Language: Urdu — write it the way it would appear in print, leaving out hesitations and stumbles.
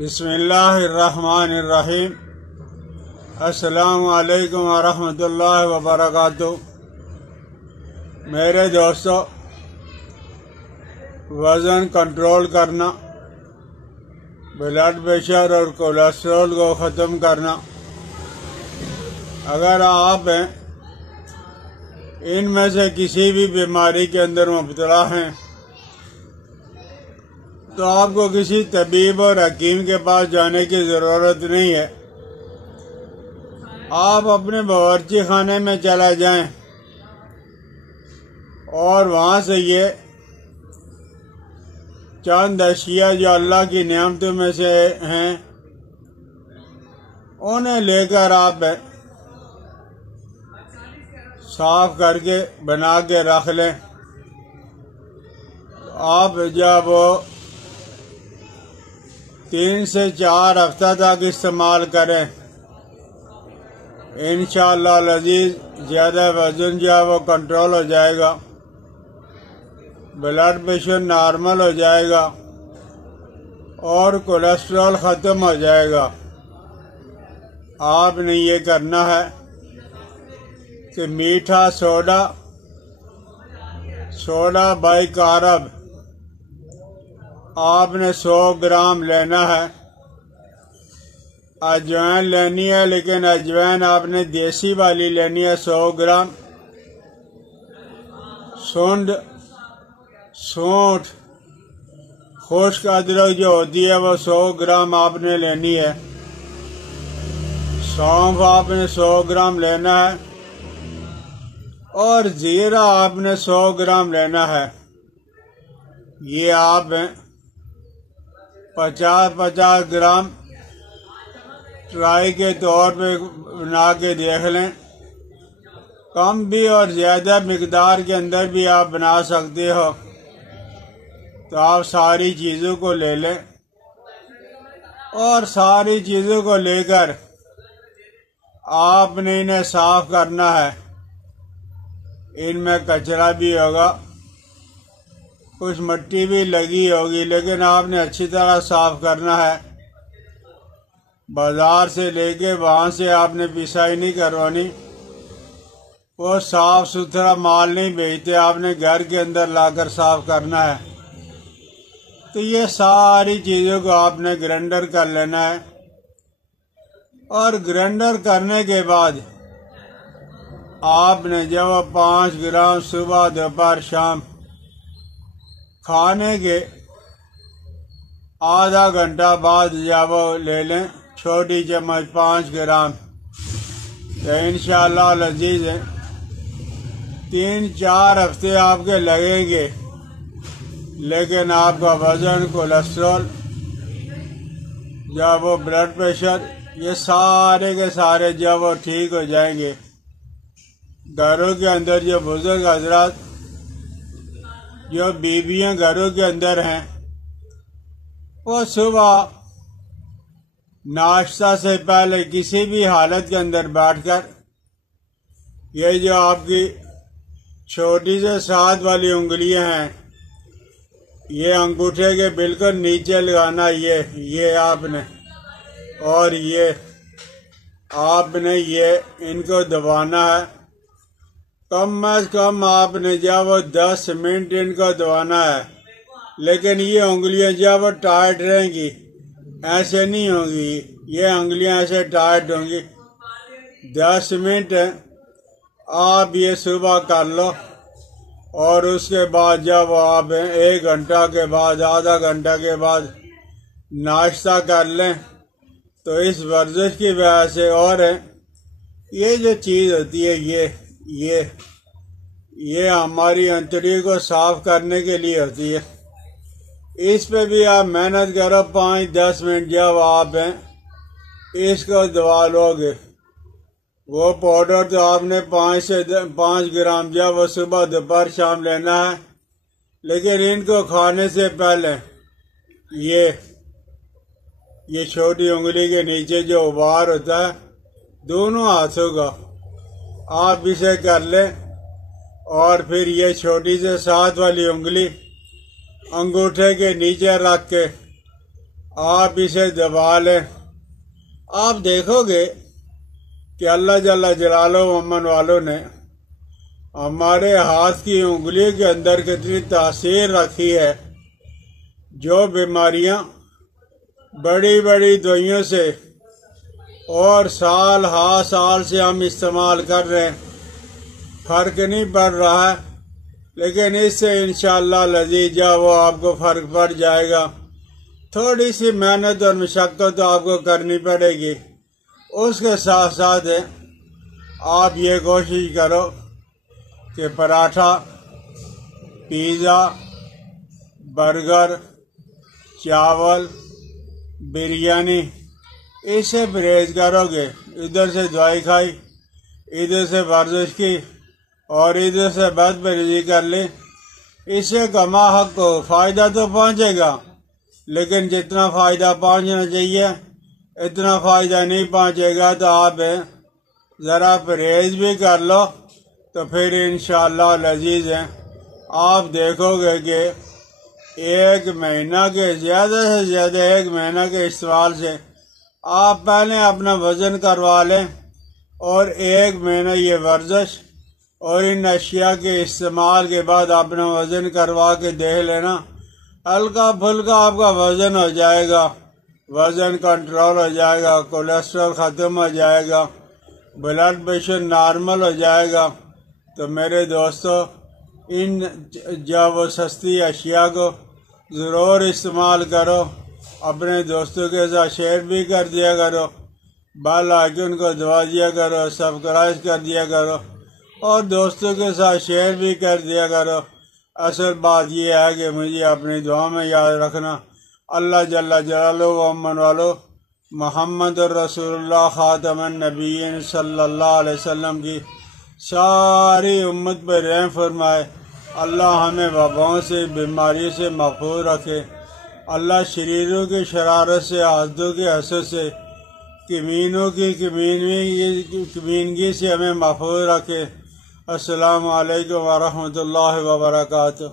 بسم اللہ الرحمن الرحیم۔ السلام علیکم ورحمۃ اللہ وبرکاتہ۔ میرے دوستو، وزن کنٹرول کرنا، بلڈ پریشر اور کولیسٹرول کو ختم کرنا، اگر آپ ان میں سے کسی بھی بیماری کے اندر مبتلا ہیں تو آپ کو کسی طبیب اور حکیم کے پاس جانے کی ضرورت نہیں ہے۔ آپ اپنے باورچی خانے میں چلا جائیں اور وہاں سے یہ چند اشیاء جو اللہ کی نعمتوں میں سے ہیں انہیں لے کر آپ صاف کر کے بنا کے رکھ لیں۔ آپ جب 3 سے 4 ہفتہ تک استعمال کریں، انشاءاللہ العزیز زیادہ وزن جو ہے وہ کنٹرول ہو جائے گا، بلڈ پریشر نارمل ہو جائے گا اور کولیسٹرول ختم ہو جائے گا۔ آپ نے یہ کرنا ہے کہ میٹھا سوڈا بائی کارب آپ نے 100 گرام لینا ہے۔ اجوائن لینی ہے، لیکن اجوائن آپ نے دیسی والی لینی ہے 100 گرام۔ سونٹ خشک ادرک جو ہوتی ہے وہ 100 گرام آپ نے لینی ہے۔ سونف آپ نے 100 گرام لینا ہے اور زیرہ آپ نے 100 گرام لینا ہے۔ یہ آپ 50 گرام ٹرائی کے طور پہ بنا کے دیکھ لیں۔ کم بھی اور زیادہ مقدار کے اندر بھی آپ بنا سکتے ہو، تو آپ ساری چیزوں کو لے لیں اور ساری چیزوں کو لے کر آپ نے انہیں صاف کرنا ہے۔ ان میں کچرا بھی ہوگا، کچھ مٹی بھی لگی ہوگی، لیکن آپ نے اچھی طرح صاف کرنا ہے۔ بازار سے لے کے وہاں سے آپ نے پسائی نہیں کروانی، وہ صاف ستھرا مال نہیں بیچتے، آپ نے گھر کے اندر لا کر صاف کرنا ہے۔ تو یہ ساری چیزوں کو آپ نے گرائنڈر کر لینا ہے، اور گرائنڈر کرنے کے بعد آپ نے جب 5 گرام صبح دوپہر شام کھانے کے آدھا گھنٹہ بعد جب وہ لے لیں چھوٹی چمچ 5 گرام، تو انشاءاللہ العزیز 3-4 ہفتے آپ کے لگیں گے، لیکن آپ کا وزن، کولیسٹرول، جب وہ بلڈ پریشر، یہ سارے کے سارے جب وہ ٹھیک ہو جائیں گے۔ گھروں کے اندر جو بزرگ حضرات، جو بیویاں گھروں کے اندر ہیں، وہ صبح ناشتہ سے پہلے کسی بھی حالت کے اندر بیٹھ کر یہ جو آپ کی چھوٹی سے ساتھ والی انگلیاں ہیں، یہ انگوٹھے کے بالکل نیچے لگانا، یہ آپ نے، اور یہ آپ نے ان کو دبانا ہے۔ کم از کم آپ نے جب وہ 10 منٹ ان کو دبانا ہے، لیکن یہ انگلیاں جب وہ ٹائٹ رہیں گی، ایسے نہیں ہوں گی، یہ انگلیاں ایسے ٹائٹ ہوں گی۔ 10 منٹ آپ یہ صبح کر لو، اور اس کے بعد جب آپ 1 گھنٹہ کے بعد، آدھا گھنٹہ کے بعد ناشتہ کر لیں، تو اس ورزش کی وجہ سے، اور یہ جو چیز ہوتی ہے یہ ہماری انتڑی کو صاف کرنے کے لیے ہوتی ہے۔ اس پہ بھی آپ محنت کرو، 5-10 منٹ جب آپ اس کو دبا لو گے، وہ پاؤڈر تو آپ نے 5 گرام جب وہ صبح دوپہر شام لینا ہے، لیکن ان کو کھانے سے پہلے یہ چھوٹی انگلی کے نیچے جو ابار ہوتا ہے دونوں ہاتھوں کا، آپ اسے کر لیں، اور پھر یہ چھوٹی سے ساتھ والی انگلی انگوٹھے کے نیچے رکھ کے آپ اسے دبا لیں، آپ دیکھو گے کہ اللہ جل جلالہ و امن والوں نے ہمارے ہاتھ کی انگلی کے اندر کتنی تاثیر رکھی ہے۔ جو بیماریاں بڑی بڑی دوائیوں سے اور سال ہا سال سے ہم استعمال کر رہے ہیں، فرق نہیں پڑ رہا ہے، لیکن اس سے انشاءاللہ لذیذ وہ آپ کو فرق پڑ جائے گا۔ تھوڑی سی محنت اور مشقت تو آپ کو کرنی پڑے گی۔ اس کے ساتھ ساتھ آپ یہ کوشش کرو کہ پراٹھا، پیزا، برگر، چاول، بریانی اس سے پرہیز کرو گے۔ ادھر سے دوائی کھائی، ادھر سے ورزش کی اور ادھر سے بد پرہیزی کر لی، اس سے کما حق کو فائدہ تو پہنچے گا، لیکن جتنا فائدہ پہنچنا چاہیے اتنا فائدہ نہیں پہنچے گا۔ تو آپ ذرا پرہیز بھی کر لو تو پھر انشاءاللہ لذیذ ہیں آپ دیکھو گے کہ ایک مہینہ کے زیادہ سے زیادہ ایک مہینہ کے استعمال سے آپ پہلے اپنا وزن کروا لیں، اور ایک مہینہ یہ ورزش اور ان اشیاء کے استعمال کے بعد اپنا وزن کروا کے دیکھ لینا، ہلکا پھلکا آپ کا وزن ہو جائے گا، وزن کنٹرول ہو جائے گا، کولیسٹرول ختم ہو جائے گا، بلڈ پریشر نارمل ہو جائے گا۔ تو میرے دوستو، ان جب وہ سستی اشیاء کو ضرور استعمال کرو، اپنے دوستوں کے ساتھ شیئر بھی کر دیا کرو، بیل آئیکن کو دبا دیا کرو، سبسکرائب کر دیا کرو اور دوستوں کے ساتھ شیئر بھی کر دیا کرو۔ اصل بات یہ ہے کہ مجھے اپنی دعا میں یاد رکھنا۔ اللہ جل جلالہ و امن والو، محمد رسول اللہ خاتم النبیین صلی اللہ علیہ وسلم کی ساری امت پر رحم فرمائے۔ اللہ ہمیں وباؤں سے، بیماری سے محفوظ رکھے۔ اللہ شریروں کی شرارت سے، حاسدوں کی حسد سے، کمینوں کی کمینگی سے ہمیں محفوظ رکھے۔ السلام علیکم ورحمۃ اللہ وبرکاتہ۔